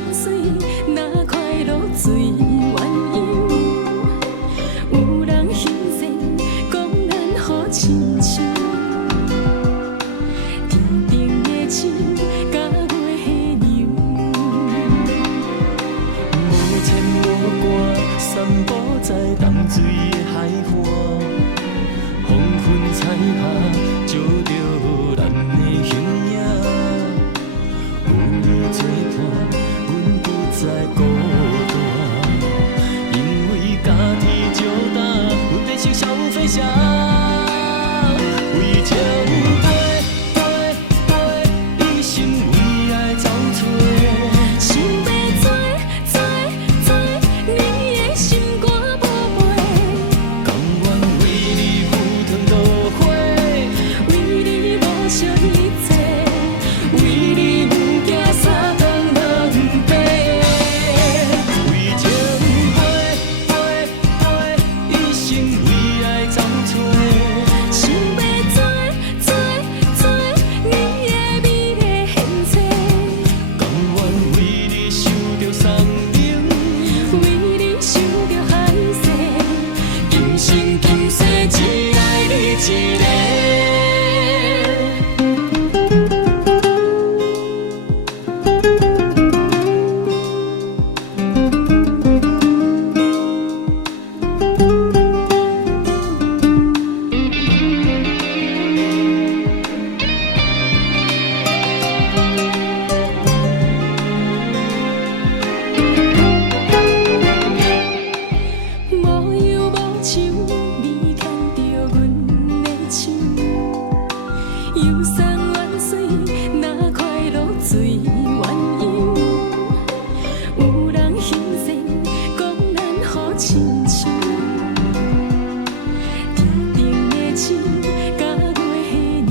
万岁，若快乐最原因。有人欣羡，讲咱好亲像，天顶的星，甲月的娘。无牵无挂，散步在淡水的海岸，黄昏彩霞照着咱的形影。有你作伴，阮不再孤单，因为家己照大，阮变成小飞侠，为情飞飞飞，一生为爱走找。想要做做做你的心肝宝贝，甘愿为你赴汤蹈火，为你无惜一切，为你不惊三更两白。为情飞飞飞，一生为爱走找。想要做做做你的美丽现世，甘愿为你受着伤痛，为你受着害死，今生今世只爱你一个。无忧无愁，你牵着阮的手，忧伤万岁，若快乐最原因。有人欣羡，讲咱好亲像，天顶的星，甲月的娘。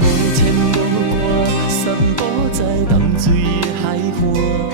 无牵无挂，散步在淡水的海岸。